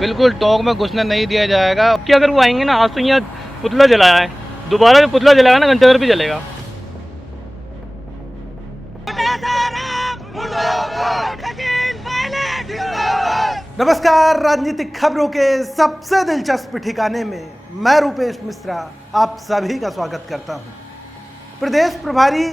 बिल्कुल टोंक में घुसने नहीं दिया जाएगा। कि अगर वो आएंगे ना, आज तो यहाँ पुतला जलाया है, दोबारा भी पुतला जलाएगा ना, घंटे घर भी जलेगा। नमस्कार, राजनीतिक खबरों के सबसे दिलचस्प ठिकाने में मैं रूपेश मिश्रा आप सभी का स्वागत करता हूं। प्रदेश प्रभारी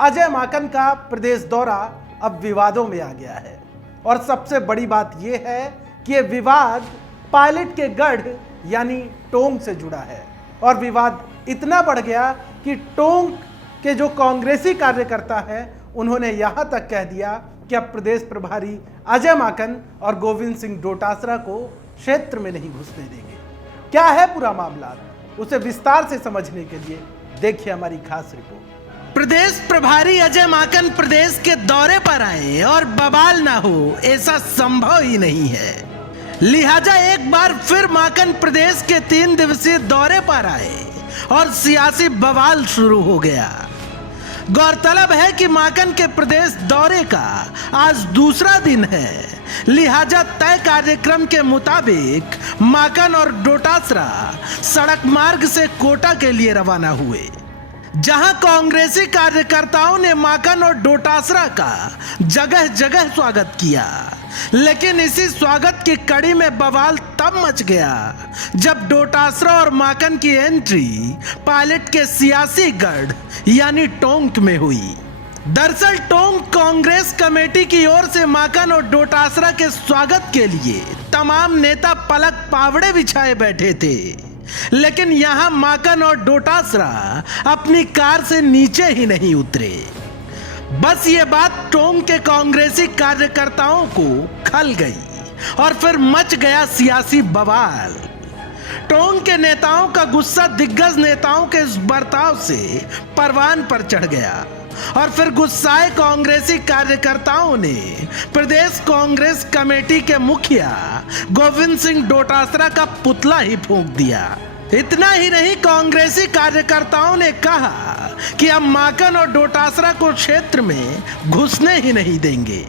अजय माकन का प्रदेश दौरा अब विवादों में आ गया है और सबसे बड़ी बात यह है कि यह विवाद पायलट के गढ़ यानी टोंक से जुड़ा है और विवाद इतना बढ़ गया कि टोंक के जो कांग्रेसी कार्यकर्ता हैं उन्होंने यहां तक कह दिया कि अब प्रदेश प्रभारी अजय माकन और गोविंद सिंह डोटासरा को क्षेत्र में नहीं घुसने देंगे। क्या है पूरा मामला, उसे विस्तार से समझने के लिए देखिए हमारी खास रिपोर्ट। प्रदेश प्रभारी अजय माकन प्रदेश के दौरे पर आए और बवाल ना हो ऐसा संभव ही नहीं है, लिहाजा एक बार फिर माकन प्रदेश के 3 दिवसीय दौरे पर आए और सियासी बवाल शुरू हो गया। गौरतलब है कि माकन के प्रदेश दौरे का आज दूसरा दिन है, लिहाजा तय कार्यक्रम के मुताबिक माकन और डोटासरा सड़क मार्ग से कोटा के लिए रवाना हुए, जहां कांग्रेसी कार्यकर्ताओं ने माकन और डोटासरा का जगह जगह स्वागत किया। लेकिन इसी स्वागत की कड़ी में बवाल तब मच गया जब डोटासरा और माकन की एंट्री पायलट के सियासी गढ़ यानी टोंक में हुई। दरअसल टोंक कांग्रेस कमेटी की ओर से माकन और डोटासरा के स्वागत के लिए तमाम नेता पलक पावड़े बिछाए बैठे थे, लेकिन यहां माकन और डोटासरा अपनी कार से नीचे ही नहीं उतरे। बस ये बात टोंक के कांग्रेसी कार्यकर्ताओं को खल गई और फिर मच गया सियासी बवाल। टोंक के नेताओं का गुस्सा दिग्गज नेताओं के इस बर्ताव से परवान पर चढ़ गया और फिर गुस्साए कांग्रेसी कार्यकर्ताओं ने प्रदेश कांग्रेस कमेटी के मुखिया गोविंद सिंह डोटासरा का पुतला ही फूंक दिया। इतना ही नहीं, कांग्रेसी कार्यकर्ताओं ने कहा कि अब माकन और डोटासरा को क्षेत्र में घुसने ही नहीं देंगे।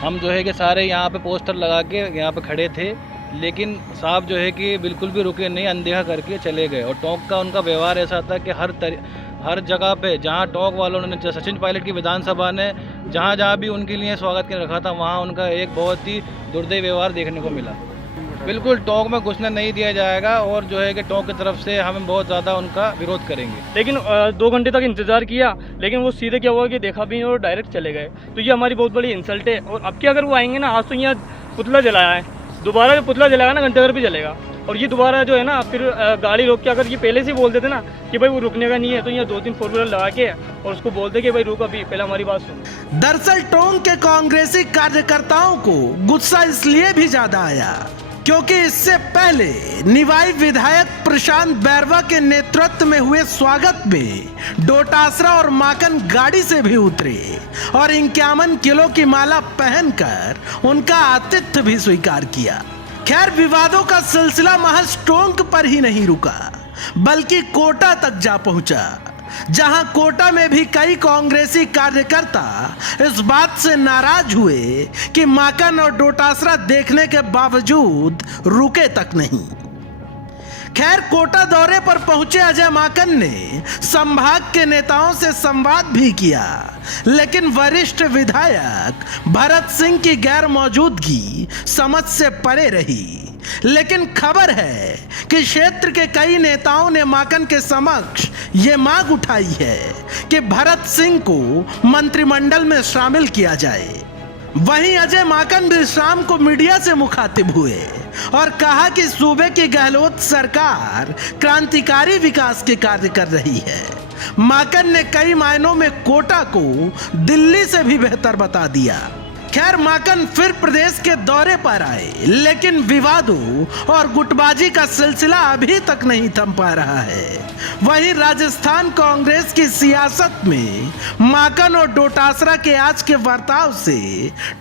हम जो है कि सारे यहाँ पे पोस्टर लगा के यहाँ पे खड़े थे, लेकिन साहब जो है कि बिल्कुल भी रुके नहीं, अनदेखा करके चले गए। और टोंक का उनका व्यवहार ऐसा था कि हर जगह पे जहाँ टोंक वालों ने, सचिन पायलट की विधानसभा ने जहाँ भी उनके लिए स्वागत के रखा था, वहाँ उनका एक बहुत ही दुर्दैवी व्यवहार देखने को मिला। बिल्कुल टोंक में घुसने नहीं दिया जाएगा और जो है कि टोंक की तरफ से हम बहुत ज़्यादा उनका विरोध करेंगे। लेकिन 2 घंटे तक इंतजार किया, लेकिन वो सीधे क्या हुआ कि देखा भी नहीं और डायरेक्ट चले गए। तो ये हमारी बहुत बड़ी इंसल्ट है। और अब की अगर वो आएंगे ना, आज तो यहाँ पुतला जलाया है, दोबारा भी पुतला जलाएगा ना, घंटे घर भी जलेगा। और ये दोबारा जो है ना, फिर गाड़ी रोक के, अगर ये पहले से बोल देते ना कि भाई वो रुकने का नहीं है, तो यहाँ 2-3 4 व्हीलर लगा के और उसको बोलते कि भाई रुक, अभी पहले हमारी बात सुनो। दरअसल टोंक के कांग्रेसी कार्यकर्ताओं को गुस्सा इसलिए भी ज्यादा आया क्योंकि इससे पहले निवाई विधायक प्रशांत बैरवा के नेतृत्व में हुए स्वागत में डोटासरा और माकन गाड़ी से भी उतरे और 51 किलो की माला पहनकर उनका आतिथ्य भी स्वीकार किया। खैर, विवादों का सिलसिला महज टोंक पर ही नहीं रुका, बल्कि कोटा तक जा पहुंचा, जहां कोटा में भी कई कांग्रेसी कार्यकर्ता इस बात से नाराज हुए कि माकन और डोटासरा देखने के बावजूद रुके तक नहीं। खैर, कोटा दौरे पर पहुंचे अजय माकन ने संभाग के नेताओं से संवाद भी किया, लेकिन वरिष्ठ विधायक भरत सिंह की गैर मौजूदगी समझ से परे रही। लेकिन खबर है कि क्षेत्र के कई नेताओं ने माकन के समक्ष ये मांग उठाई है कि भरत सिंह को मंत्रिमंडल में शामिल किया जाए। वहीं अजय माकन भी शाम को मीडिया से मुखातिब हुए और कहा कि सूबे की गहलोत सरकार क्रांतिकारी विकास के कार्य कर रही है। माकन ने कई मायनों में कोटा को दिल्ली से भी बेहतर बता दिया। खैर, माकन फिर प्रदेश के दौरे पर आए, लेकिन विवादों और गुटबाजी का सिलसिला अभी तक नहीं थम पा रहा है। वहीं राजस्थान कांग्रेस की सियासत में माकन और डोटासरा के आज के बर्ताव से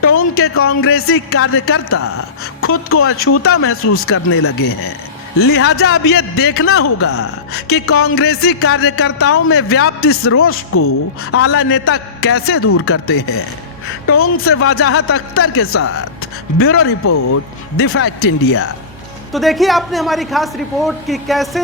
टोंक के कांग्रेसी कार्यकर्ता खुद को अछूता महसूस करने लगे हैं। लिहाजा अब यह देखना होगा कि कांग्रेसी कार्यकर्ताओं में व्याप्त इस रोष को आला नेता कैसे दूर करते हैं। टोंक से वाजाहत अख्तर के साथ bureau report, the fact India. तो देखिए आपने हमारी खास रिपोर्ट कि कैसे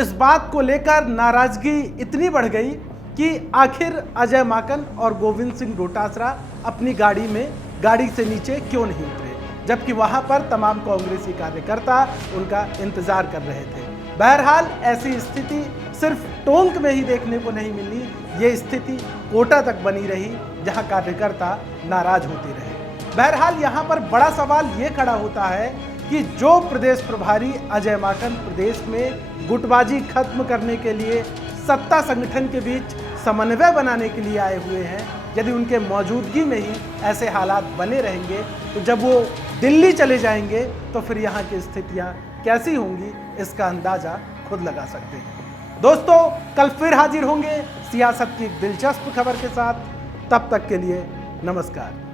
इस बात को लेकर नाराजगी इतनी बढ़ गई कि आखिर अजय माकन और गोविंद सिंह डोटासरा अपनी गाड़ी से नीचे क्यों नहीं उतरे, जबकि वहां पर तमाम कांग्रेसी कार्यकर्ता उनका इंतजार कर रहे थे। बहरहाल ऐसी स्थिति सिर्फ टोंक में ही देखने को नहीं मिली, ये स्थिति कोटा तक बनी रही जहां कार्यकर्ता नाराज होते रहे। बहरहाल यहां पर बड़ा सवाल ये खड़ा होता है कि जो प्रदेश प्रभारी अजय माकन प्रदेश में गुटबाजी खत्म करने के लिए सत्ता संगठन के बीच समन्वय बनाने के लिए आए हुए हैं, यदि उनके मौजूदगी में ही ऐसे हालात बने रहेंगे तो जब वो दिल्ली चले जाएंगे तो फिर यहाँ की स्थितियाँ कैसी होंगी, इसका अंदाजा खुद लगा सकते हैं। दोस्तों, कल फिर हाजिर होंगे सियासत की एक दिलचस्प खबर के साथ। तब तक के लिए नमस्कार।